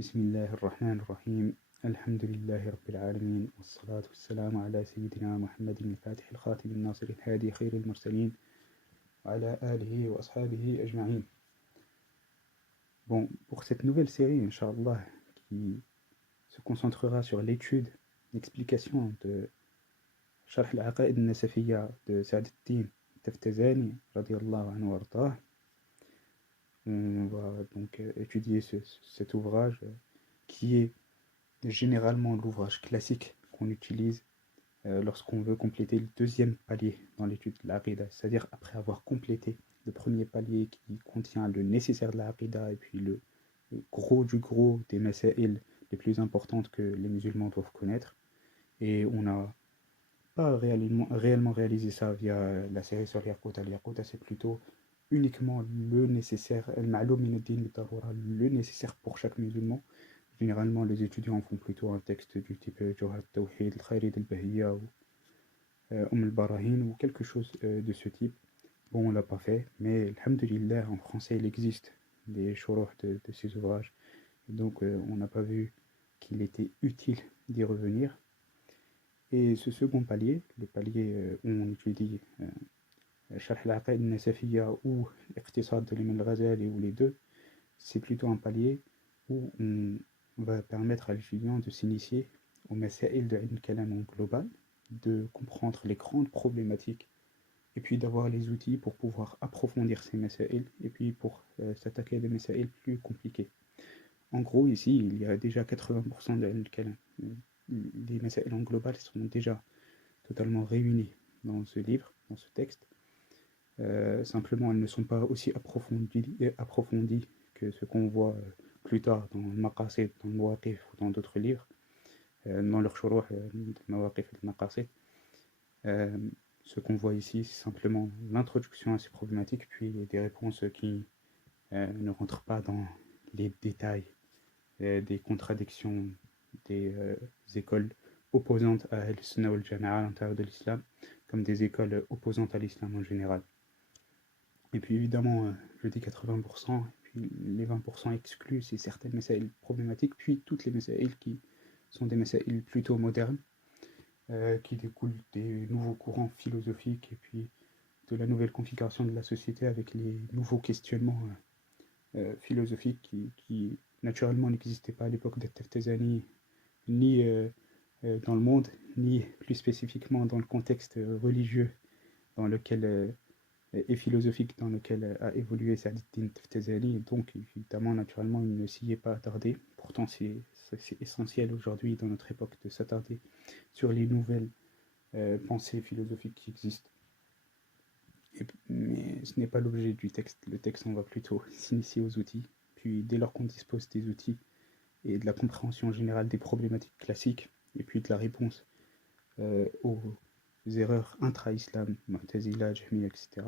بسم الله الرحمن الرحيم الحمد لله رب العالمين والصلاة والسلام على سيدنا محمد الفاتح الخاتم الناصر الهادي خير المرسلين وعلى آله وأصحابه أجمعين. Bon, pour cette nouvelle série, Inch'Allah, qui se concentrera sur l'étude, l'explication de Sharh al-Aqaid al-Nasafiyya de Sa'd al-Din Taftazani, radiyallahu anhu wa ardah. On va donc étudier cet ouvrage qui est généralement l'ouvrage classique qu'on utilise lorsqu'on veut compléter le deuxième palier dans l'étude de l'Aqida, c'est-à-dire après avoir complété le premier palier qui contient le nécessaire de l'Aqida et puis le gros du gros des masaïl les plus importantes que les musulmans doivent connaître. Et on n'a pas réellement réalisé ça via la série sur l'Yaquta. L'Yaquta, c'est plutôt uniquement le nécessaire, le nécessaire pour chaque musulman. Généralement, les étudiants font plutôt un texte du type Jawhar al-Tawhid, al-Kharid al-Bahiyya ou al-Barahin ou quelque chose de ce type. Bon, on l'a pas fait, mais alhamdulillah, en français, il existe des shuruh de ces ouvrages. Et donc, on n'a pas vu qu'il était utile d'y revenir. Et ce second palier, le palier où on étudie Sharh al-Aqaid al-Nasafiyya ou l'Iqtisad de l'Imam al-Ghazali ou les deux, c'est plutôt un palier où on va permettre à l'étudiant de s'initier au masaïl de Ilm Kalam en global, de comprendre les grandes problématiques et puis d'avoir les outils pour pouvoir approfondir ces masaïl et puis pour s'attaquer à des masaïl plus compliqués. En gros, ici, il y a déjà 80% de Ilm Kalam. Les masaïl en global sont déjà totalement réunis dans ce livre, dans ce texte. Simplement, elles ne sont pas aussi approfondies que ce qu'on voit plus tard dans le Maqasid, dans le Mawaqif ou dans d'autres livres, dans leur shuruh, Mawaqif et le Maqasid. Ce qu'on voit ici, c'est simplement l'introduction à ces problématiques, puis des réponses qui ne rentrent pas dans les détails des contradictions des écoles opposantes à Al-Sunnah wal-Jama'a à l'intérieur de l'islam, comme des écoles opposantes à l'islam en général. Et puis évidemment, je dis 80%, et puis les 20% exclus, c'est certaines masaïl problématiques, puis toutes les masaïl qui sont des masaïl plutôt modernes, qui découlent des nouveaux courants philosophiques et puis de la nouvelle configuration de la société avec les nouveaux questionnements philosophiques qui naturellement n'existaient pas à l'époque de Taftazani, ni dans le monde, ni plus spécifiquement dans le contexte religieux dans lequel et philosophique dans lequel a évolué Sa'd al-Din Taftazani, et donc évidemment naturellement il ne s'y est pas attardé. Pourtant c'est essentiel aujourd'hui dans notre époque de s'attarder sur les nouvelles pensées philosophiques qui existent. Mais ce n'est pas l'objet du texte. Le texte, on va plutôt s'initier aux outils, puis dès lors qu'on dispose des outils et de la compréhension générale des problématiques classiques, et puis de la réponse aux erreurs intra-islam, Mu'tazila, Jahmiya, etc.,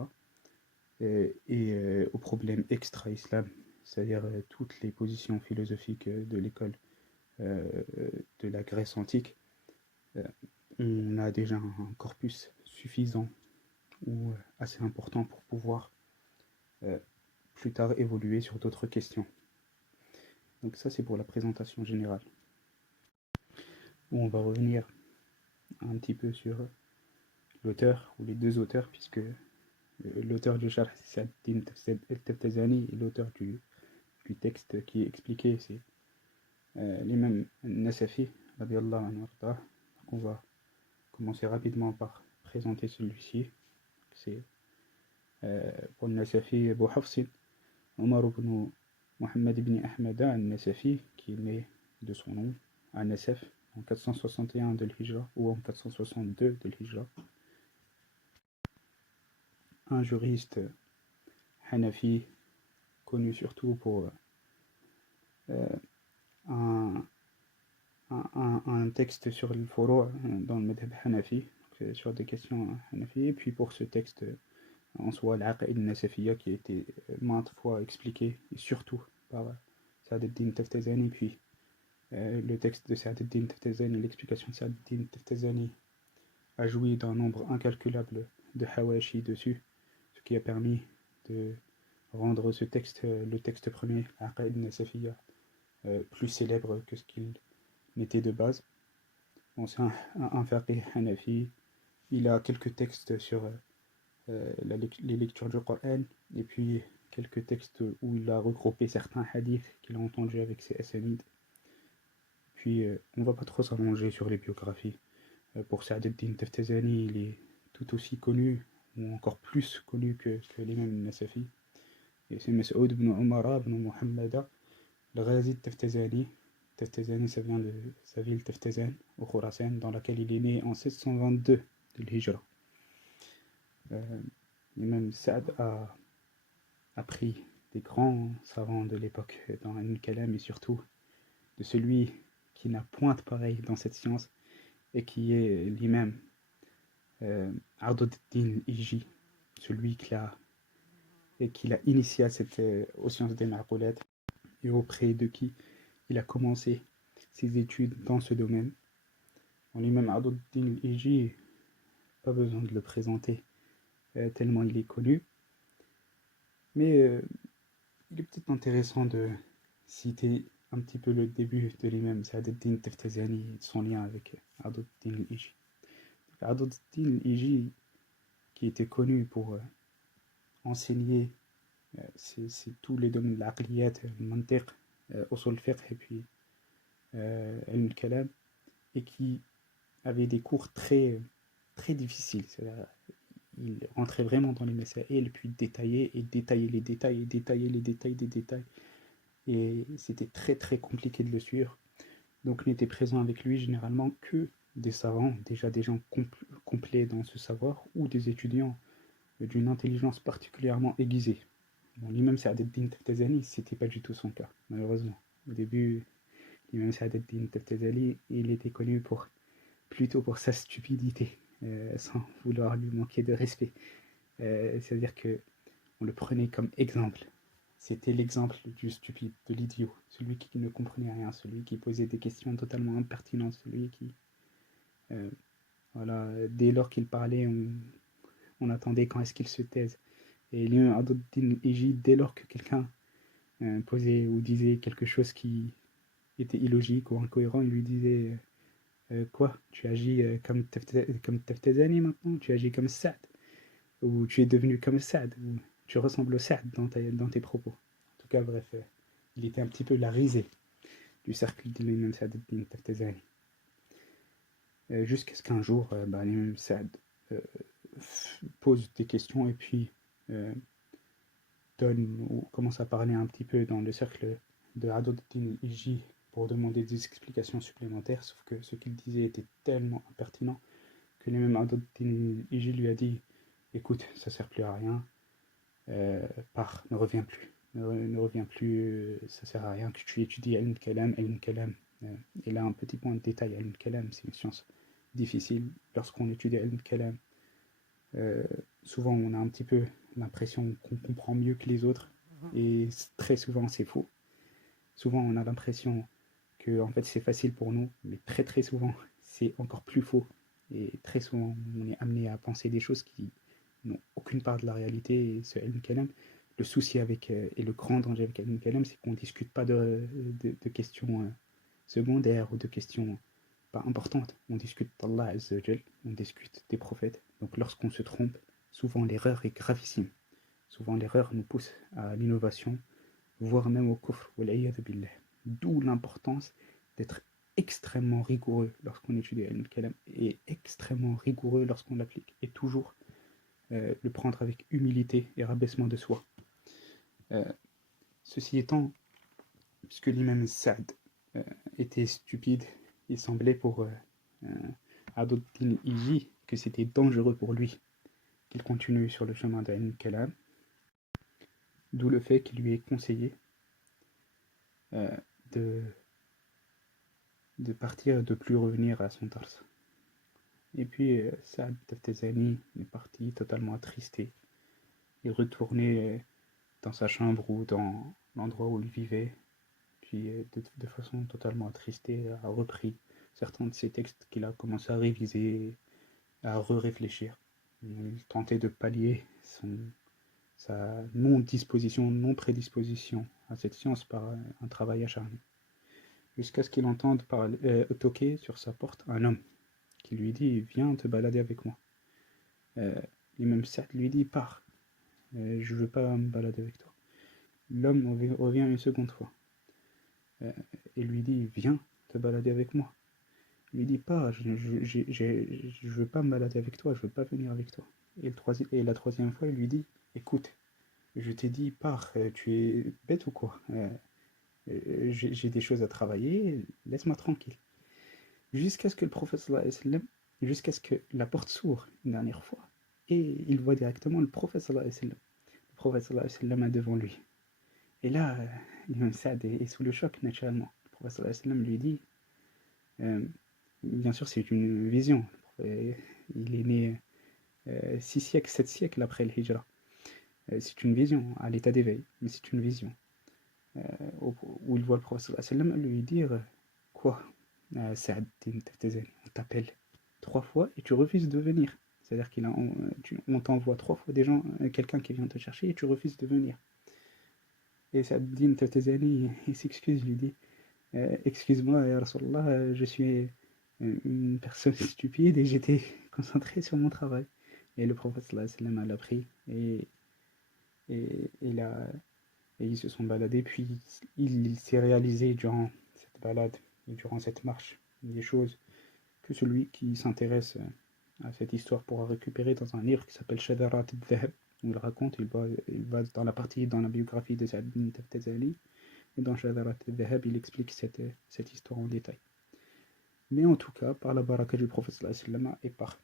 et aux problèmes extra-islam, c'est-à-dire toutes les positions philosophiques de l'école de la Grèce antique, on a déjà un corpus suffisant ou assez important pour pouvoir plus tard évoluer sur d'autres questions. Donc ça, c'est pour la présentation générale. On va revenir un petit peu sur l'auteur, ou les deux auteurs, puisque l'auteur du Sharh, c'est Sa'd al-Din al-Taftazani, et l'auteur du texte qui est expliqué, c'est l'imam Nasafi, radiyallahu anhu. Donc on va commencer rapidement par présenter celui-ci. C'est pour le Nasafi, Abu Hafsin, Omar ibn Muhammad ibn Ahmad al-Nasafi, qui est né de son nom, à Nasaf, en 461 de l'Hijra, ou en 462 de l'Hijra. Un juriste Hanafi, connu surtout pour un texte sur le furu' dans le madhab Hanafi, sur des questions Hanafi, et puis pour ce texte en soi, l'Aqaid al-Nasafiyya, qui a été maintes fois expliqué, et surtout par Sa'd al-Din Taftazani, puis le texte de Sa'd al-Din Taftazani, l'explication de Sa'd al-Din Taftazani a joui d'un nombre incalculable de hawashi dessus, ce qui a permis de rendre ce texte, le texte premier, l'Aqaid al-Nasafiyya, plus célèbre que ce qu'il n'était de base. Bon, c'est un faqih hanafi. Il a quelques textes sur les lectures du Coran, et puis quelques textes où il a regroupé certains hadiths qu'il a entendus avec ses asanides. Puis on va pas trop s'allonger sur les biographies. Pour Sa'd ad-Din Taftazani, il est tout aussi connu, ou encore plus connu que l'imam Nasafi. Et c'est Mas'ud ibn Umara ibn Muhammada al-Ghazi Taftazani. Taftazani, ça vient de sa ville Taftazan, au Khurasan, dans laquelle il est né en 722 de l'Hijra. L'imam Sa'd a appris des grands savants de l'époque dans Al-Kalam, et surtout de celui qui n'a point de pareil dans cette science, et qui est l'imam Arduddin Iji, celui qui l'a initié aux sciences des Ma'qulat, et auprès de qui il a commencé ses études dans ce domaine. L'imam Arduddin Iji, pas besoin de le présenter tellement il est connu, mais il est peut-être intéressant de citer un petit peu le début de l'imam Sa'd ad-Din Taftazani et de son lien avec Arduddin Iji. Arduddin Iji, qui était connu pour enseigner c'est tous les domaines de l'aqliyat, le mantiq, usul fiqh, et puis al-kalam, et qui avait des cours très, très difficiles. Il rentrait vraiment dans les masaïl, puis détaillait et détaillait les détails et détaillait les détails des détails. Et c'était très très compliqué de le suivre. Donc n'étaient présents avec lui généralement que des savants, déjà des gens complets dans ce savoir, ou des étudiants d'une intelligence particulièrement aiguisée. Bon, l'imam Sa'd ad-Din Taftazani, c'était pas du tout son cas, malheureusement. Au début, l'imam Sa'd ad-Din Taftazani, il était connu plutôt pour sa stupidité, sans vouloir lui manquer de respect. C'est-à-dire que on le prenait comme exemple. C'était l'exemple du stupide, de l'idiot, celui qui ne comprenait rien, celui qui posait des questions totalement impertinentes, celui qui, voilà, dès lors qu'il parlait, on attendait quand est-ce qu'il se taise. Et l'imam Arduddin Iji, dès lors que quelqu'un posait ou disait quelque chose qui était illogique ou incohérent, il lui disait quoi, tu agis comme Taftazani maintenant, tu agis comme Sa'd, ou tu es devenu comme Sa'd, ou tu ressembles au Sa'd dans tes propos. En tout cas, bref, il était un petit peu la risée du cercle de l'imam Sa'd ad-Din Taftazani. Jusqu'à ce qu'un jour, l'imam Sa'd pose des questions, et puis commence à parler un petit peu dans le cercle de Arduddin Iji pour demander des explications supplémentaires, sauf que ce qu'il disait était tellement impertinent que l'imam Arduddin Iji lui a dit écoute, ça sert plus à rien, pars, ne reviens plus, ne reviens plus, ça sert à rien que tu étudies Al-Kalam. Et là, un petit point de détail, Al-Kalam, c'est une science difficile. Lorsqu'on étudie Al-Kalam, souvent on a un petit peu l'impression qu'on comprend mieux que les autres, et très souvent c'est faux. Souvent on a l'impression que en fait c'est facile pour nous, mais très très souvent c'est encore plus faux, et très souvent on est amené à penser des choses qui n'ont aucune part de la réalité. Et ce Al-Kalam, le souci avec et le grand danger avec Al-Kalam, c'est qu'on ne discute pas de questions secondaires ou de questions pas importante. On discute d'Allah Azza wa Jal, on discute des prophètes. Donc lorsqu'on se trompe, souvent l'erreur est gravissime. Souvent l'erreur nous pousse à l'innovation, voire même au kufr, wal-'iyadhu billah. D'où l'importance d'être extrêmement rigoureux lorsqu'on étudie Al-Kalam, et extrêmement rigoureux lorsqu'on l'applique, et toujours le prendre avec humilité et rabaissement de soi. Ceci étant, puisque l'imam Sa'd était stupide, il semblait pour Arduddin Iji que c'était dangereux pour lui qu'il continue sur le chemin d'Al-Kalam, d'où le fait qu'il lui ait conseillé de partir et de plus revenir à son dars. Et puis Sa'd Taftazani est parti totalement attristé. Il retournait dans sa chambre ou dans l'endroit où il vivait, puis de façon totalement attristée a repris certains de ses textes qu'il a commencé à réviser, à réfléchir. Il tentait de pallier sa non-disposition, non-prédisposition à cette science par un travail acharné. jusqu'à ce qu'il entende toquer sur sa porte un homme qui lui dit « Viens te balader avec moi ». L'imam Sa'd lui dit « Pars, je ne veux pas me balader avec toi ». L'homme revient une seconde fois et lui dit « Viens te balader avec moi ». Il lui dit « Pas, je ne veux pas me balader avec toi, je ne veux pas venir avec toi ». Et la troisième fois, il lui dit « Écoute, je t'ai dit pars, tu es bête ou quoi? J'ai des choses à travailler, laisse-moi tranquille ». Jusqu'à ce que le prophète sallallahu alayhi wa sallam, jusqu'à ce que la porte s'ouvre une dernière fois, et il voit directement le prophète sallallahu alayhi wa sallam. Le prophète sallallahu alayhi wa sallam est devant lui. Et là, l'imam Saad est sous le choc, naturellement. Le prophète sallallahu alayhi wa sallam lui dit, bien sûr c'est une vision, il est né 6 siècles, 7 siècles après le hijra. C'est une vision, à l'état d'éveil, mais c'est une vision. Où il voit le prophète sallallahu alayhi wa sallam lui dire quoi? Saad ibn Taftazani, on t'appelle 3 fois et tu refuses de venir. C'est-à-dire on t'envoie 3 fois des gens, quelqu'un qui vient te chercher et tu refuses de venir. Et Saad ibn Taftazani, il s'excuse, il lui dit excuse-moi, ya Rasulallah, je suis une personne stupide et j'étais concentré sur mon travail. Et le prophète sallallahu alayhi wa sallam l'a pris et ils se sont baladés, puis il s'est réalisé durant cette balade et durant cette marche des choses que celui qui s'intéresse à cette histoire pourra récupérer dans un livre qui s'appelle Shadarat al-Dhahab, où il raconte, il va dans la biographie de Sa'd ibn Taftazani, et dans Shadarat al-Dhahab, il explique cette histoire en détail. Mais en tout cas, par la baraka du prophète sallallahu alayhi wa sallam et par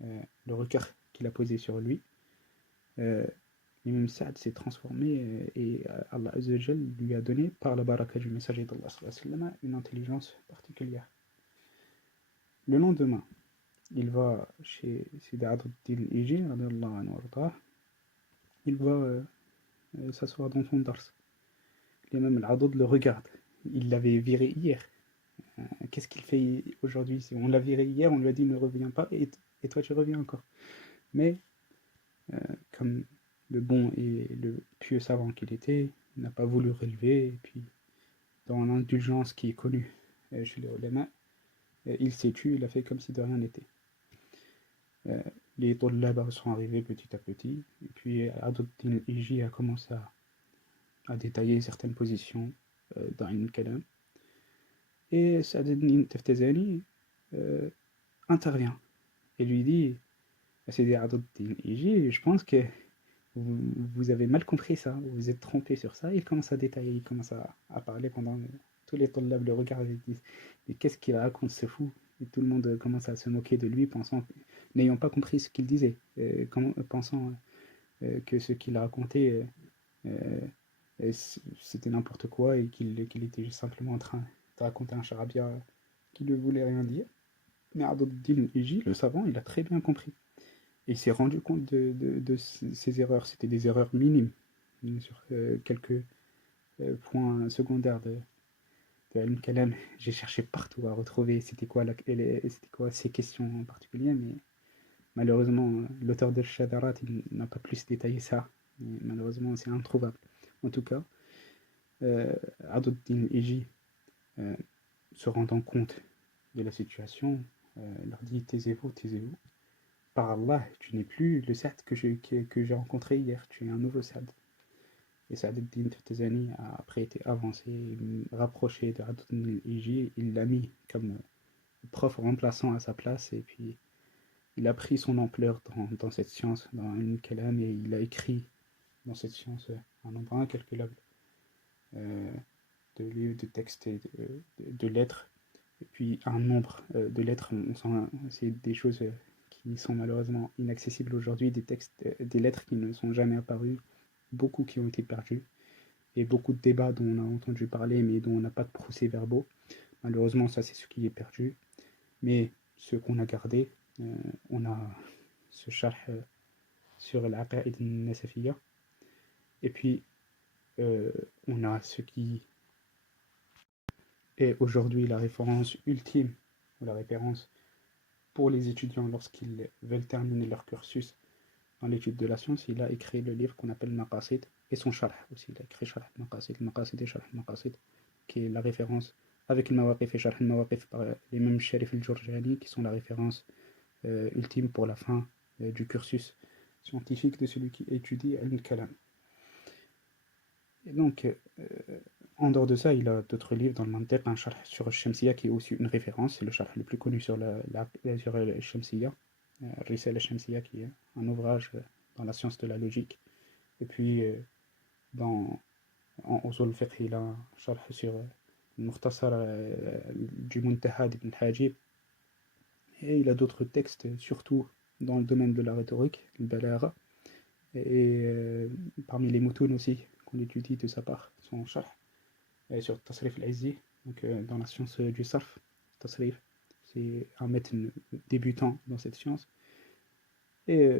le regard qu'il a posé sur lui, l'imam Sa'd s'est transformé et Allah Azza wa Jal lui a donné, par la baraka du messager d'Allah sallallahu alayhi wa sallam, une intelligence particulière. Le lendemain, il va chez Sidi Adruddin Iji, il va s'asseoir dans son dars. L'imam Al-Adud le regarde. Il l'avait viré hier. Qu'est-ce qu'il fait aujourd'hui? On l'a viré hier, on lui a dit ne reviens pas, et toi tu reviens encore. Mais, comme le bon et le pieux savant qu'il était, il n'a pas voulu relever, et puis, dans l'indulgence qui est connue chez les ulama, il s'est tué, il a fait comme si de rien n'était. Les Tollaba sont arrivés petit à petit, et puis Adruddin Iji a commencé à détailler certaines positions dans Ibn Kalam. Et Sa'd ibn Taftazani intervient et lui dit à Sidi Adruddin Iji, je pense que vous avez mal compris ça, vous vous êtes trompé sur ça. Il commence à détailler, il commence à parler pendant tous les Tollab le regardent et disent mais qu'est-ce qu'il raconte ce fou? Et tout le monde commence à se moquer de lui, n'ayant pas compris ce qu'il disait, pensant que ce qu'il racontait c'était n'importe quoi et qu'il était juste simplement en train de raconter un charabia qui ne voulait rien dire. Mais Adruddin Iji, le savant, il a très bien compris. Et il s'est rendu compte de ces erreurs. C'était des erreurs minimes sur quelques points secondaires de Ilm Kalam. J'ai cherché partout à retrouver c'était quoi ces questions en particulier, mais malheureusement, l'auteur de Shadarat n'a pas plus détaillé ça. Mais malheureusement, c'est introuvable. En tout cas, Adruddin Iji, se rendant compte de la situation, leur dit taisez-vous, taisez-vous. Par Allah, tu n'es plus le Sa'd que j'ai rencontré hier, tu es un nouveau Sa'd. Et Sa'd ibn Taftazani a après été avancé, rapproché de Adruddin Iji, il l'a mis comme prof remplaçant à sa place, et puis il a pris son ampleur dans cette science, dans Ilm Kalam, et il a écrit dans cette science un nombre incalculable de livres, de textes et de lettres, et puis un nombre de lettres, c'est des choses qui sont malheureusement inaccessibles aujourd'hui, des textes, des lettres qui ne sont jamais apparues, beaucoup qui ont été perdus, et beaucoup de débats dont on a entendu parler mais dont on n'a pas de procès-verbaux. Malheureusement, ça c'est ce qui est perdu, mais ce qu'on a gardé, on a ce charh sur l'Aqaïd Nasafiyya, et puis on a ce qui est aujourd'hui la référence ultime, ou la référence pour les étudiants lorsqu'ils veulent terminer leur cursus dans l'étude de la science. Il a écrit le livre qu'on appelle Maqasid, et son Sharh aussi. Il a écrit Sharh Maqasid et Sharh Maqasid, qui est la référence avec le Mawaqif et Sharh al-Mawaqif par l'imam Sharif al-Jurjani, qui sont la référence ultime pour la fin du cursus scientifique de celui qui étudie al-Kalam. Et donc, en dehors de ça, il a d'autres livres dans le Mantiq, un Sharh sur al-Shamsiyya qui est aussi une référence, c'est le Sharh le plus connu sur sur al-Shamsiyya, Risala al-Shamsiyya, qui est un ouvrage dans la science de la logique. Et puis, en Usul al-Fiqh, il a un Sharh sur le Mukhtasar du Muntaha d'Ibn al-Hajib. Et il a d'autres textes, surtout dans le domaine de la rhétorique, le Balagha, et parmi les Moutoun aussi, qu'on étudie de sa part, son Sharh, sur Tasrif al-Izzi, donc dans la science du Sarf. Tasrif, c'est un maître débutant dans cette science. Et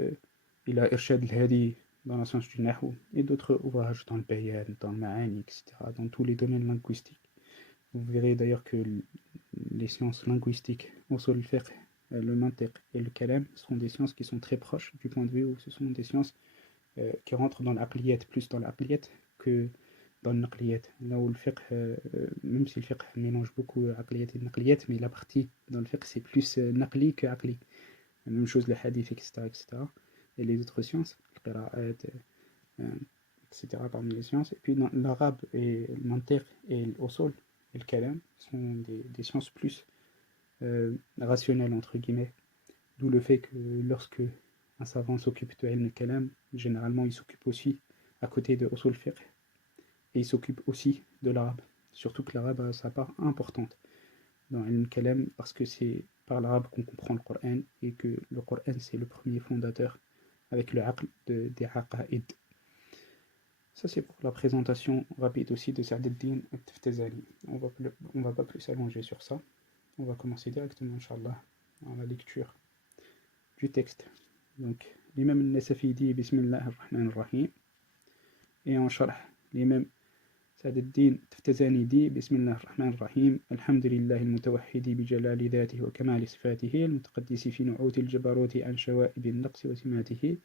il a Irshad al-Hadi dans la science du Nahou, et d'autres ouvrages dans le Bayan, dans le Ma'ani, etc., dans tous les domaines linguistiques. Vous verrez d'ailleurs que les sciences linguistiques, Usul al-Fiqh, le Mantiq et le Kalam sont des sciences qui sont très proches du point de vue où ce sont des sciences qui rentrent dans l'aqliyat, plus dans l'aqliyat que dans le naqliyat. Là où le fiqh, même si le fiqh mélange beaucoup aqliyat et naqliyat, mais la partie dans le fiqh c'est plus naqli que aqli. La même chose le hadith, etc., etc. Et les autres sciences, le qira'at, etc., parmi les sciences. Et puis dans l'arabe et le mantiq et l'usul et le kalam sont des sciences plus rationnelles, entre guillemets. D'où le fait que lorsque un savant s'occupe de ilm al-kalam, généralement il s'occupe aussi à côté de usul fiqh, et il s'occupe aussi de l'arabe. Surtout que l'arabe a sa part importante dans ilm al-kalam, parce que c'est par l'arabe qu'on comprend le Coran, et que le Coran c'est le premier fondateur avec le aql des aqaïd. Ça c'est pour la présentation rapide aussi de Sa'd ad-Din al-Taftazani. On va pas plus s'allonger sur ça. On va commencer directement, Inch'Allah, dans la lecture du texte. Donc, l'imam al-Nasafi dit Bismillah ar-Rahman ar-Rahim. Et en sharh, l'imam Sa'd ad-Din al-Taftazani dit Bismillah ar-Rahman ar-Rahim. Alhamdulillah al-Mutawahhidi bi jalali dhatihi wa kamali sifatihi, al-Mutaqaddisi fi nu'uti al-jabaruti an shawa'ib al-naqsi wa simatihi.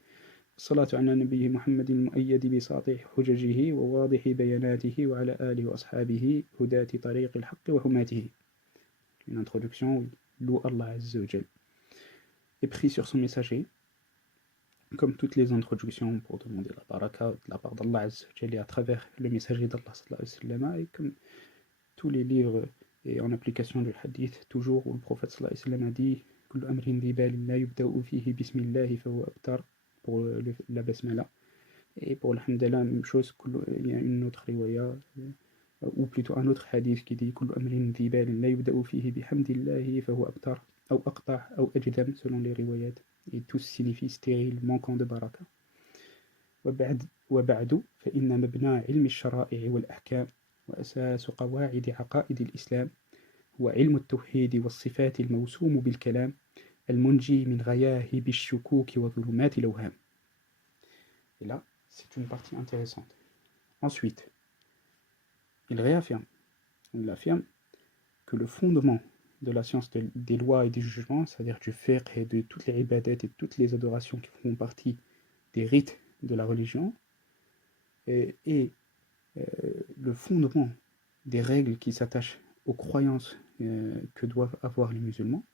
الصلاة على نبيه محمد المؤيد بساطع حججه وواضح بياناته وعلى آله وأصحابه هداة طريق الحق وهماته. Une introduction où il loue Allah Azza wa Jal et prie sur son messager, comme toutes les introductions pour demander la baraka de la part d'Allah Azza wa Jal et à travers le messager d'Allah sallallahu alayhi wa sallam, et comme tous les livres et en application du hadith, toujours où le prophète sallallahu alayhi wa sallam a dit كل أمر ذي بال لا يبدأ فيه بسم الله فهو أبتر, pour la basmala. Et pour l'hamdallah, même chose, il y a une autre riwaya, ou plutôt un autre hadith qui dit كل أمر ذي بال لا يبدأ فيه بحمد الله فهو أبتر أو أقطع أو أجدم, selon les riwayat, et tous signifient stérile, manquant de baraka. وبعد فإن مبنى علم الشرائع والأحكام وأساس قواعد عقائد الإسلام هو علم التوحيد والصفات الموسوم بالكلام المنجي من غياهب الشكوك وظلمات الأوهام. Et là, c'est une partie intéressante. Ensuite, il affirme que le fondement de la science des lois et des jugements, c'est-à-dire du fiqh et de toutes les ibadat et de toutes les adorations qui font partie des rites de la religion, et le fondement des règles qui s'attachent aux croyances que doivent avoir les musulmans,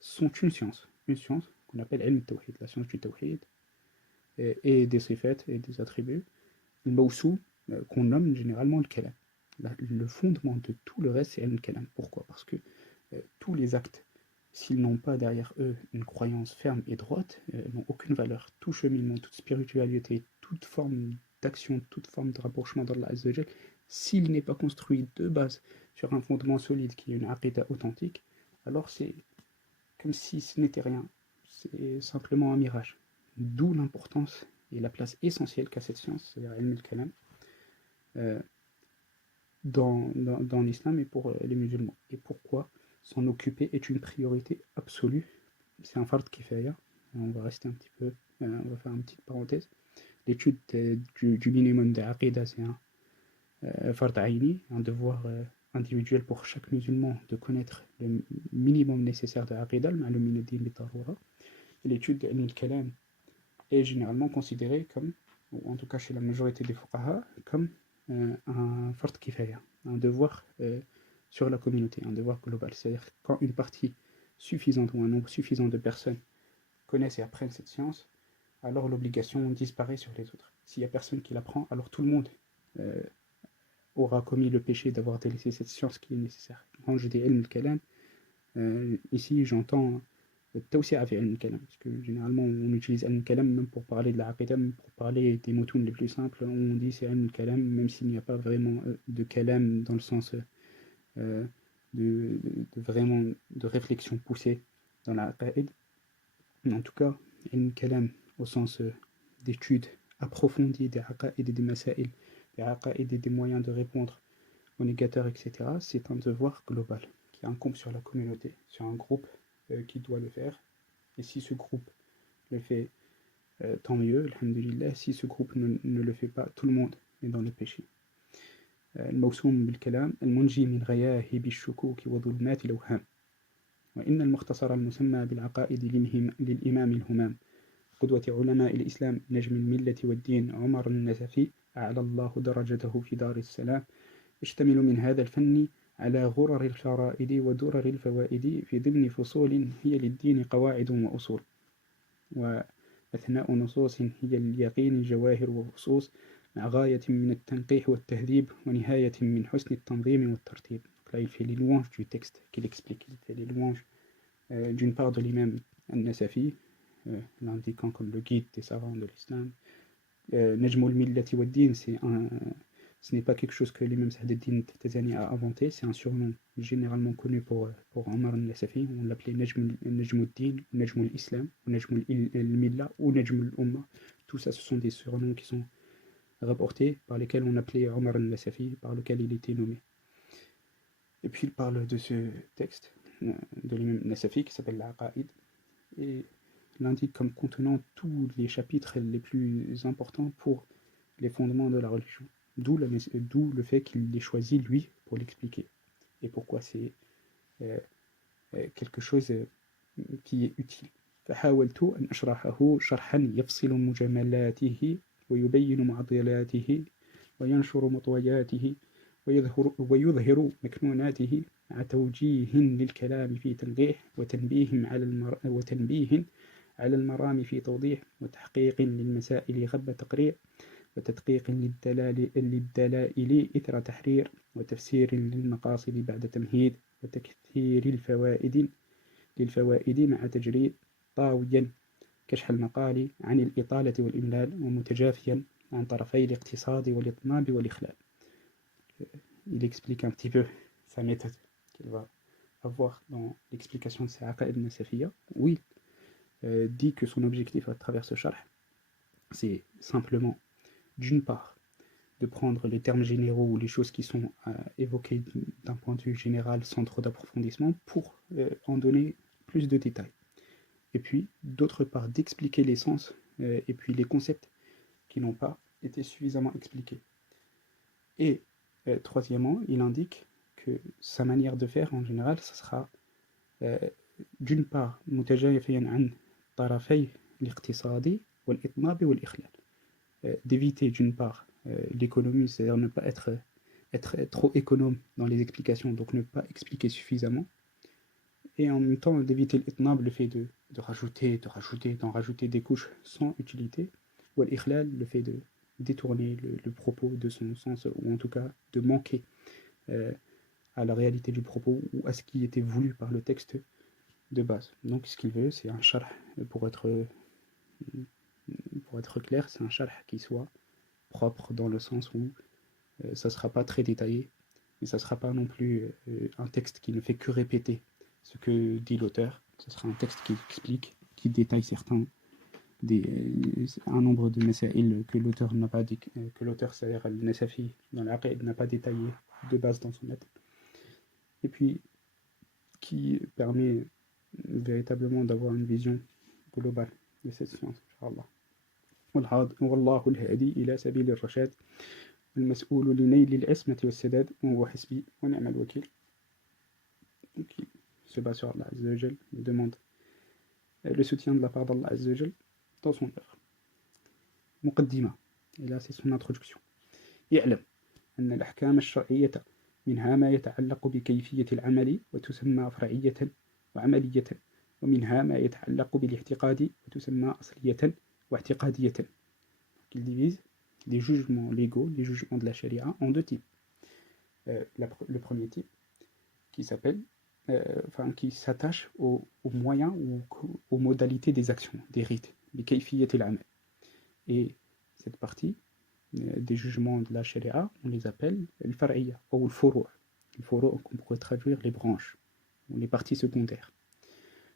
sont une science qu'on appelle ilm tawhid, la science du tawhid, et des sifat et des attributs, le mawsou, qu'on nomme généralement le kalam. Le fondement de tout le reste, c'est ilm kalam. Pourquoi? Parce que tous les actes, s'ils n'ont pas derrière eux une croyance ferme et droite, n'ont aucune valeur. Tout cheminement, toute spiritualité, toute forme d'action, toute forme de rapprochement d'Allah Azza wa Jal, s'il n'est pas construit de base sur un fondement solide qui est une aqida authentique, alors c'est comme si ce n'était rien. C'est simplement un mirage. D'où l'importance et la place essentielle qu'a cette science, c'est-à-dire ilm al-kalam, dans l'islam et pour les musulmans. Et pourquoi s'en occuper est une priorité absolue. C'est un fard kifaya. On va rester un petit peu, on va faire une petite parenthèse. L'étude du minimum de aqida, c'est un fard aini, un devoir individuel pour chaque musulman de connaître le minimum nécessaire de aqida, le ma'lum min ad-din bi-darura. L'étude de ilm al-kalam est généralement considérée comme, ou en tout cas chez la majorité des fuqaha, comme un fard kifaya, un devoir sur la communauté, un devoir global. C'est-à-dire que quand une partie suffisante ou un nombre suffisant de personnes connaissent et apprennent cette science, alors l'obligation disparaît sur les autres. S'il n'y a personne qui l'apprend, alors tout le monde aura commis le péché d'avoir délaissé cette science qui est nécessaire. Quand je dis ilm al-kalam, ici j'entends التوسعة في علم الكلام, parce que généralement on utilise علم الكلام même pour parler de la aqidah, même pour parler des moutons les plus simples, on dit c'est علم الكلام, même s'il n'y a pas vraiment de kalam dans le sens de vraiment de réflexion poussée dans la aqaïd. Mais en tout cas, علم الكلام au sens d'études approfondies des aqaïd et des masaïl, des aqaïd et des moyens de répondre aux négateurs, etc., c'est un devoir global qui incombe sur la communauté, sur un groupe qui doit le faire. Et si ce groupe le fait, tant mieux, alhamdulillah. Si ce groupe ne le fait pas, tout le monde est dans le péché. الموسوم بالكلام المنجي من غياهب الشكوك وظلمات الأوهام وإن المختصر المسمى بالعقائد للإمام الهمام قدوة علماء الإسلام نجم الملة والدين عمر النسفي أعلى الله درجته في دار السلام يشتمل من هذا الفن على غرر الفرائد ودرر الفوائد في ضمن فصول هي للدين قواعد وأصول وأثناء نصوص هي اليقين جواهر وفصوص مع غاية من التنقيح والتهذيب ونهاية من حسن التنظيم والترتيب. Là, il fait les louanges du texte qu'il explique. Il fait les louanges d'une part de l'imam al-Nasafi, l'indiquant comme le guide des savants de l'islam. Najm al-Millati wad-Din, ce n'est pas quelque chose que l'imam Sa'd al-Din a inventé, c'est un surnom généralement connu pour Omar al-Nasafi. On l'appelait Najm al-Din, Najm al-Islam, Najm al-Milla ou Najm al-Umma. Tout ça, ce sont des surnoms qui sont rapportés par lesquels on appelait Omar al-Nasafi, par lequel il était nommé. Et puis il parle de ce texte de l'imam Nasafi qui s'appelle l'Aqaïd et l'indique comme contenant tous les chapitres les plus importants pour les fondements de la religion. D'où le fait qu'il l'ait choisi lui pour l'expliquer. Et pourquoi c'est quelque chose qui est utile. فحاولت أن أشرحه شرحا يفصل مجملاته ويبين معضلاته وينشر مطوياته ويظهر مكنوناته مع توجيه للكلام في تنقيح وتنبيه على المرام في توضيح وتحقيق للمسائل غب تقرير وتدقيق للدلائل إثر تحرير وتفسير للمقاصد بعد تمهيد وتكثير للفوائد مع تجريد طاويا كشح المقال عن الإطالة والإملال ومتجافيا عن طرفي الاقتصاد والإطناب والإخلال. Il explique un petit peu sa méthode qu'il va avoir dans l'explication de sa Aqaïd Nasafiya. Oui, dit que son objectif à travers ce charh, c'est simplement, d'une part, de prendre les termes généraux ou les choses qui sont évoquées d'un point de vue général sans trop d'approfondissement pour en donner plus de détails. Et puis, d'autre part, d'expliquer les sens et puis les concepts qui n'ont pas été suffisamment expliqués. Et troisièmement, il indique que sa manière de faire en général, ce sera d'une part, متجافيا عن طرفي الاقتصادي والإطناب والإخلال. D'éviter d'une part l'économie, c'est-à-dire ne pas être trop économe dans les explications, donc ne pas expliquer suffisamment, et en même temps d'éviter l'itnab, le fait de d'en rajouter des couches sans utilité, ou l'ikhlal, le fait de détourner le propos de son sens, ou en tout cas de manquer à la réalité du propos ou à ce qui était voulu par le texte de base. Donc ce qu'il veut, c'est un charh, pour être clair, c'est un charh qui soit propre dans le sens où ça ne sera pas très détaillé, mais ça ne sera pas non plus un texte qui ne fait que répéter ce que dit l'auteur. Ce sera un texte qui explique, qui détaille un nombre de masaïl que l'auteur n'a pas que l'auteur, c'est-à-dire al-Nasafi dans l'Aqaïd, n'a pas détaillé de base dans son lettre, et puis qui permet véritablement d'avoir une vision globale de cette science, Inch'Allah. والله الهادي إلى سبيل الرشاد المسؤول لنيل العصمة والسداد وهو حسبي ونعم الوكيل. Qui se base sur Allah Azza wa Jal, demande le soutien de la part d'Allah Azza wa Jal dans son œuvre. مقدمة, et là c'est son introduction. يعلم أن الأحكام الشرعية منها ما يتعلق بكيفية العمل وتسمى فرعية وعملية، ومنها ما يتعلق بالاعتقاد وتسمى أصلية واعتقادية. Il divise les jugements légaux, les jugements de la charia en deux types. Le premier type qui s'appelle, qui s'attache aux moyens ou aux modalités des actions, des rites, les kayfiyyat al-amal. Et cette partie des jugements de la charia, on les appelle al-far'iyya ou al-furu'. Al-furu' qu'on pourrait traduire les branches ou les parties secondaires.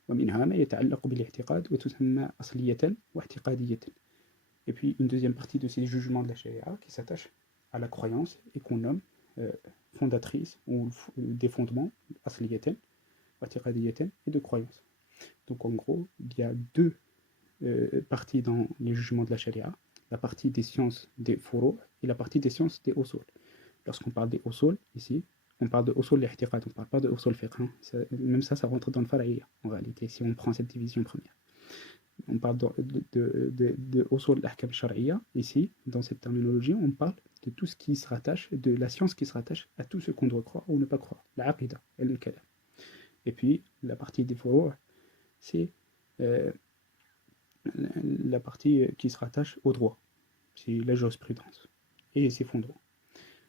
ومنها ما يتعلق بالاعتقاد وتسمى أصلية واعتقادية. Et puis une deuxième partie de ces jugements de la charia qui s'attache à la croyance et qu'on nomme fondatrice ou des fondements, asliyatan, wa'tiqadiyatan, et de croyance. Donc en gros, il y a deux parties dans les jugements de la charia, la partie des sciences des furu' et la partie des sciences des usul. Lorsqu'on parle des usul, ici, on parle de usul l'ihtiqad, on ne parle pas de usul fiqh. Même ça rentre dans le far'iyya, en réalité, si on prend cette division première. On parle de usul l'ahkam shar'iyya, ici, dans cette terminologie, on parle de tout ce qui se rattache, de la science qui se rattache à tout ce qu'on doit croire ou ne pas croire, la aqida, al-kalam. Et puis, la partie des furu', c'est la partie qui se rattache au droit, c'est la jurisprudence et ses fondements.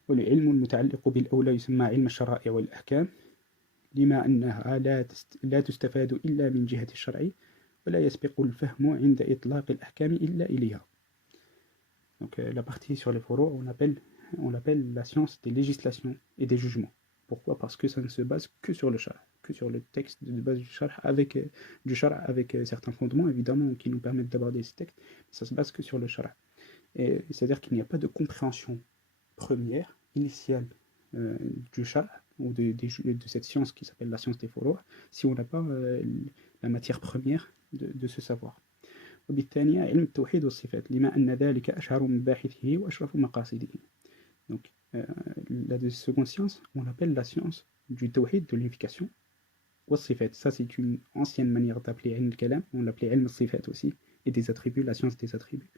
والعلم المتعلق بالأولى يسمى علم الشرائع والأحكام لما أنها لا تستفاد إلا من جهة الشرع ولا يسبق الفهم عند إطلاق الأحكام إلا إليها. Donc la partie sur les furu' on l'appelle la science des législations et des jugements. Pourquoi? Parce que ça ne se base que sur le shar', que sur le texte de base du shar' avec certains fondements évidemment qui nous permettent d'aborder ces textes, mais ça se base que sur le shar'. Et c'est-à-dire qu'il n'y a pas de compréhension première, initiale du shar' ou de cette science qui s'appelle la science des furu' si on n'a pas la matière première de ce savoir. وبالثانية علم التوحيد والصفات لما أن ذلك أشهر مباحثه وأشرف مقاصده. Donc la seconde science, on l'appelle la science du tawhid, de l'unification, والصفات. Ça c'est une ancienne manière d'appeler ilm al-kalam, on l'appelait ilm al-sifat aussi, et des attributs, la science des attributs.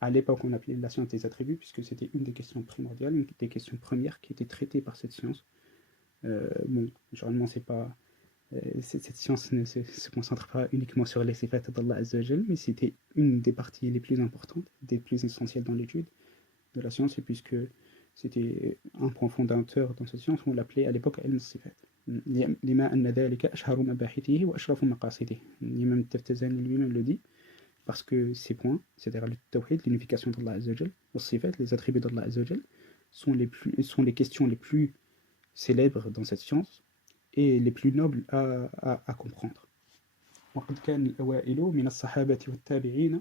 À l'époque on appelait la science des attributs puisque c'était une des questions primordiales, une des questions premières qui était traitée par cette science. Bon, généralement c'est pas cette science ne se concentre pas uniquement sur les sifat d'Allah Azza wa Jal, mais c'était une des parties les plus importantes, des plus essentielles dans l'étude de la science, et puisque c'était un point fondateur dans cette science, on l'appelait à l'époque ilm al-sifat. لما أن ذلك أشهر مباحثه وأشرف مقاصده. L'imam al-Taftazani lui-même le dit, parce que ces points, c'est-à-dire le tawhid, l'unification d'Allah Azza wa Jal, ou sifat, les attributs d'Allah Azza wa Jal, sont les questions les plus célèbres dans cette science et les plus nobles à comprendre. وقد كان الأوائل من الصحابة والتابعين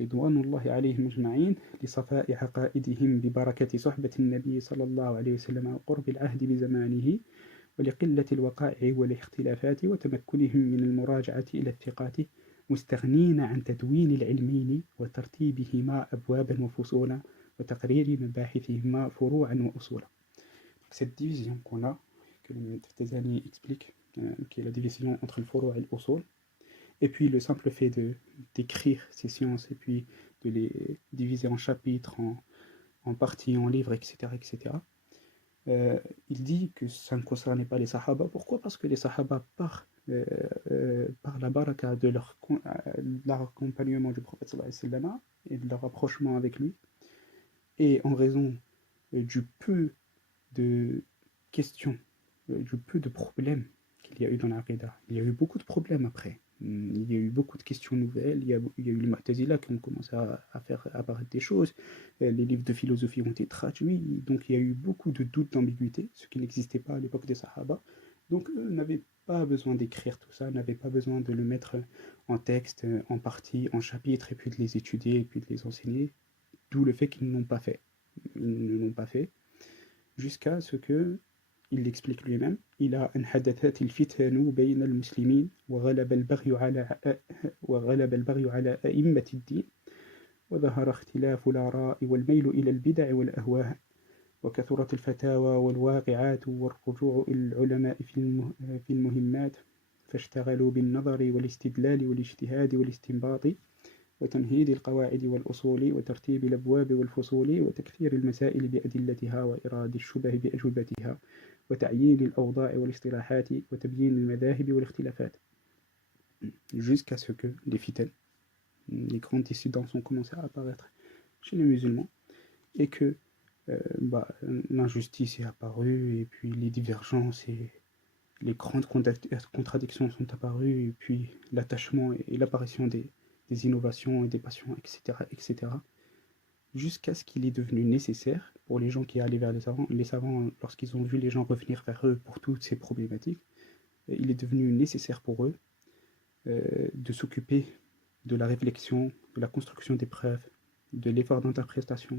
رضوان الله عليهم أجمعين لصفاء عقائدهم ببركة صحبة النبي صلى الله عليه وسلم وقرب العهد بزمانه ولقلة الوقائع والاختلافات وتمكنهم من المراجعة إلى الثقات مستغنين عن تدوين العلمين وترتيبهما أبوابا وفصولا وتقرير مباحثهما فروعا وأصولا. Cette division qu'on a, que le Taftazani explique, qui est la division entre le furu' et l'usul, et puis le simple fait d'écrire ces sciences et puis de les diviser en chapitres, en parties, en livres, etc., etc., il dit que ça ne concernait pas les sahaba. Pourquoi? Parce que les sahaba, par la baraka de leur accompagnement du prophète sallallahu alayhi wa sallam et de leur rapprochement avec lui, et en raison du peu de questions, du peu de problèmes qu'il y a eu dans l'Aqida. Il y a eu beaucoup de problèmes après. Il y a eu beaucoup de questions nouvelles. Il y a eu les Mu'tazila qui ont commencé à faire apparaître des choses. Les livres de philosophie ont été traduits. Donc il y a eu beaucoup de doutes, d'ambiguïté, ce qui n'existait pas à l'époque des Sahaba. Donc eux n'avaient pas besoin d'écrire tout ça, n'avaient pas besoin de le mettre en texte, en partie, en chapitre, et puis de les étudier, et puis de les enseigner. D'où le fait qu'ils ne l'ont pas fait. Ils ne l'ont pas fait. Jusqu'à ce que, il l'explique lui-même, il a انحدثت الفتن بين المسلمين وغلب البغي على أئمة الدين وظهر اختلاف الآراء والميل إلى البدع والأهواء وكثرت الفتاوى والواقعات والرجوع إلى العلماء في المهمات فاشتغلوا بالنظر والاستدلال والاجتهاد والاستنباط وتمهيد القواعد والأصول وترتيب الأبواب والفصول وتكثير المسائل بأدلتها وإراد الشبه بأجوبتها وتعيين الأوضاع والاصطلاحات وتبيين المذاهب والاختلافات jusqu'à ce que les fitans, les grands dissidents ont commencé à apparaître chez les musulmans et que l'injustice est apparue et puis les divergences et les grandes contradictions sont apparues et puis l'attachement et l'apparition des innovations et des passions, etc., jusqu'à ce qu'il est devenu nécessaire pour les gens qui allaient vers les savants lorsqu'ils ont vu les gens revenir vers eux pour toutes ces problématiques, il est devenu nécessaire pour eux de s'occuper de la réflexion, de la construction des preuves, de l'effort d'interprétation,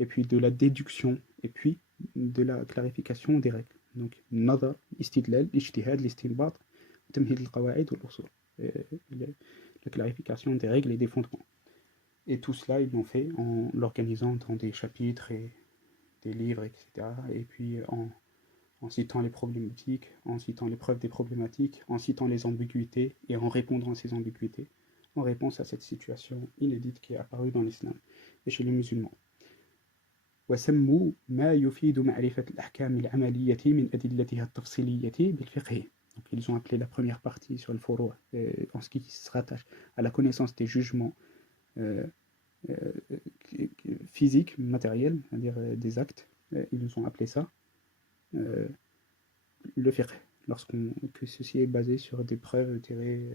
et puis de la déduction, et puis de la clarification des règles. Donc, nadar, istidlal, ijtihad, l'istinbat, tamhid al-qawaid wal usul. La clarification des règles et des fondements. Et tout cela, ils l'ont fait en l'organisant dans des chapitres et des livres, etc. Et puis en citant les problématiques, en citant les preuves des problématiques, en citant les ambiguïtés et en répondant à ces ambiguïtés, en réponse à cette situation inédite qui est apparue dans l'islam et chez les musulmans. وسموا ما يفيد معرفة الأحكام العملية من أدلتها التفصيلية بالفقه. Donc ils ont appelé la première partie sur le furu' en ce qui se rattache à la connaissance des jugements physiques, matériels, c'est-à-dire des actes. Ils ont appelé ça le fiqh, que ceci est basé sur des preuves tirées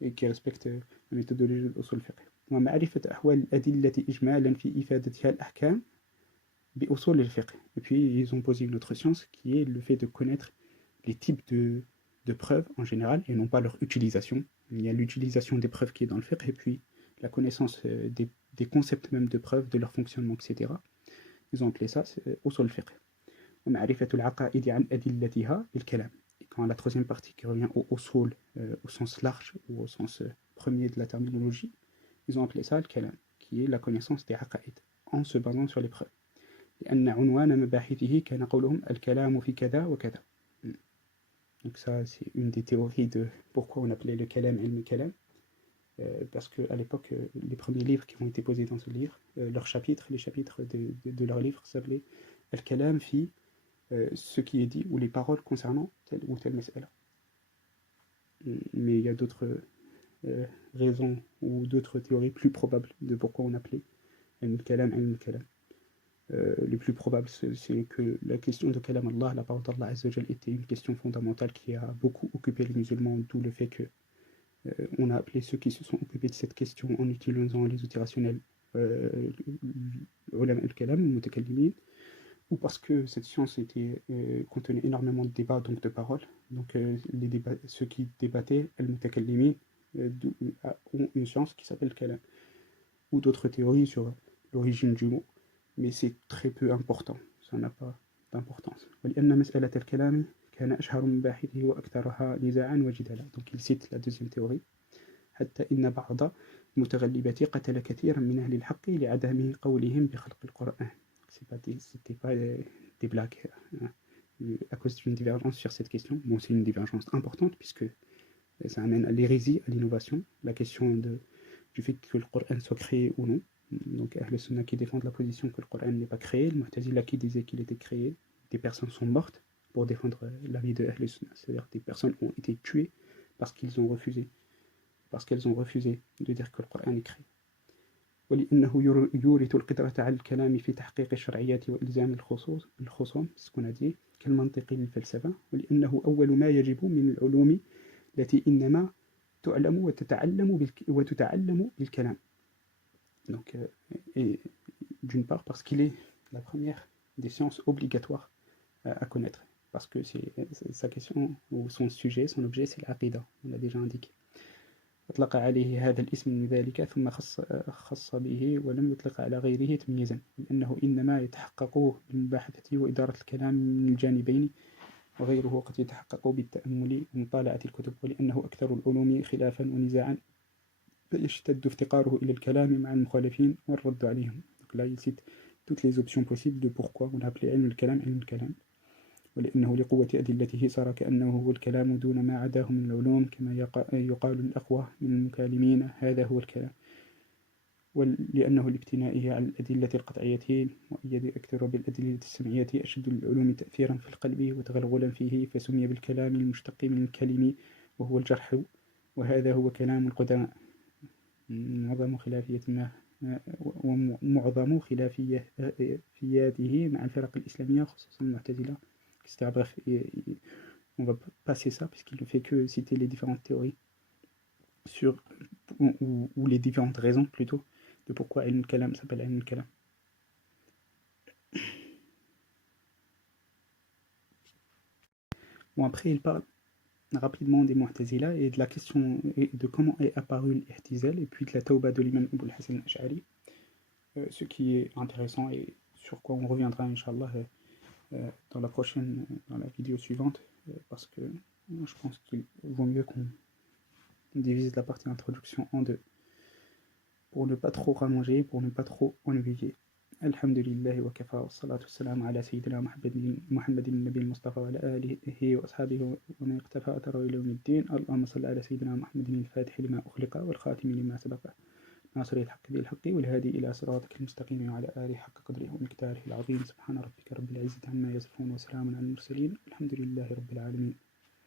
et qui respectent la méthodologie de l'usul fiqh. ومعرفة أحوال الأدلة إجمالا في إفادتها الأحكام بأصول الفقه. Et puis ils ont posé une autre science qui est le fait de connaître les types de preuves en général et non pas leur utilisation. Il y a l'utilisation des preuves qui est dans le fiqh et puis la connaissance des concepts même de preuves, de leur fonctionnement, etc. Ils ont appelé ça usul fiqh. ومعرفة العقائد عن أدلتها بالكلام. Et quand la troisième partie qui revient au usul au sens large ou au sens premier de la terminologie, ils ont appelé ça le kalam, qui est la connaissance des aqaïd en se basant sur les preuves. لأن عنوان مباحثه كان قولهم الكلام في كذا وكذا. Donc ça, c'est une des théories de pourquoi on appelait le kalam ilm kalam. Parce qu'à l'époque, les premiers livres qui ont été posés dans ce livre, leurs chapitres, les chapitres de leurs livres s'appelaient al-kalam fi ce qui est dit ou les paroles concernant telle ou telle mas'ala. Mais il y a d'autres raisons ou d'autres théories plus probables de pourquoi on appelait al-kalam al-kalam. Les plus probables, c'est que la question de Kalam Allah, la parole d'Allah Azzawajal, était une question fondamentale qui a beaucoup occupé les musulmans, d'où le fait que on a appelé ceux qui se sont occupés de cette question en utilisant les outils rationnels ulama al-kalam, mutakallimin, ou parce que cette science contenait énormément de débats, donc de paroles. Donc ceux qui débattaient, al-mutakallimin, ont une science qui s'appelle kalam, ou d'autres théories sur l'origine du mot. Mais c'est très peu important, ça n'a pas d'importance. ولأن مسألة الكلام كان أشهر مباحثه وأكثرها نزاعا وجدلا. Donc il cite la deuxième théorie. حتى إن بعض المتغلبة قتل كثيرا من أهل الحق لعدم قولهم بخلق القرآن. C'était pas des blagues à cause d'une divergence sur cette question. Bon, c'est une divergence importante puisque ça amène à l'hérésie, à l'innovation, la question du fait que le Coran soit créé ou non. Donc Ahl Sunnah qui défendent la position que le Coran n'est pas créé, le Mu'tazila qui disait qu'il était créé, des personnes sont mortes pour défendre l'avis de Ahl Sunnah, c'est-à-dire des personnes ont été tuées parce qu'elles ont refusé de dire que le Coran est créé. ولأنه يورث القدرة على الكلام في تحقيق الشرعيات وإلزام الخصوم ce qu'on a dit كالمنطق للفلسفة ولأنه أول ما يجب من العلوم التي إنما تعلم وتتعلم بالكلام. Donc, et d'une part parce qu'il est la première des sciences obligatoires à connaître, parce que sa question ou son sujet, son objet, c'est l'aqida, on l'a déjà indiqué. أطلق عليه هذا الاسم من ذلك ثم خص به ولم يطلق على غيره تمييزا لأنه إنما يتحقق بالمباحثة وإدارة الكلام من الجانبين وغيره قد يتحقق بالتأمل ومطالعة الكتب ولأنه أكثر العلوم خلافا ونزاعا فيشتد افتقاره إلى الكلام مع المخالفين والرد عليهم. Donc là il cite toutes les options possibles de pourquoi on a appelé علم الكلام علم الكلام ولأنه لقوة أدلته صار كأنه هو الكلام دون ما عداه من العلوم كما يقال الأقوى من المكالمين هذا هو الكلام. ولأنه لابتنائه على الأدلة القطعية مؤيد أكثر بالأدلة السمعية أشد العلوم تأثيرا في القلب وتغلغلا فيه، فسمي بالكلام المشتق من الكلم وهو الجرح، وهذا هو كلام القدماء. معظم خلافياته مع الفرق الإسلامية خصوصا المعتزلة. Bref, on va passer ça puisqu'il ne fait que citer les différentes théories sur, ou les différentes raisons plutôt de pourquoi Ilm al-Kalam s'appelle Ilm al-Kalam. Bon, après il parle rapidement des Mu'tazila et de la question et de comment est apparu l'Ihtizal et puis de la Tawba de l'imam Abu al-Hasan al-Ash'ari, ce qui est intéressant et sur quoi on reviendra Inch'Allah dans la vidéo suivante, parce que je pense qu'il vaut mieux qu'on divise la partie introduction en deux pour ne pas trop rallonger, pour ne pas trop ennuyer. Alhamdulillah wa kafa wa salatu wassalam ala sayyidina Muhammadin nabi al-Mustafa wa ala alihi wa ashabihi wa man iqtafa athara ila yawmiddin. Allahumma salli ala sayyidina Muhammadin al-Fatih lima ukhliqa wal khatim lima sabaqa ناصر الحق بالحق والهادي إلى صراطك المستقيم وعلى آله حق قدره ومقداره العظيم. سبحان ربك رب العزة عما يصفون وسلام على المرسلين الحمد لله رب العالمين.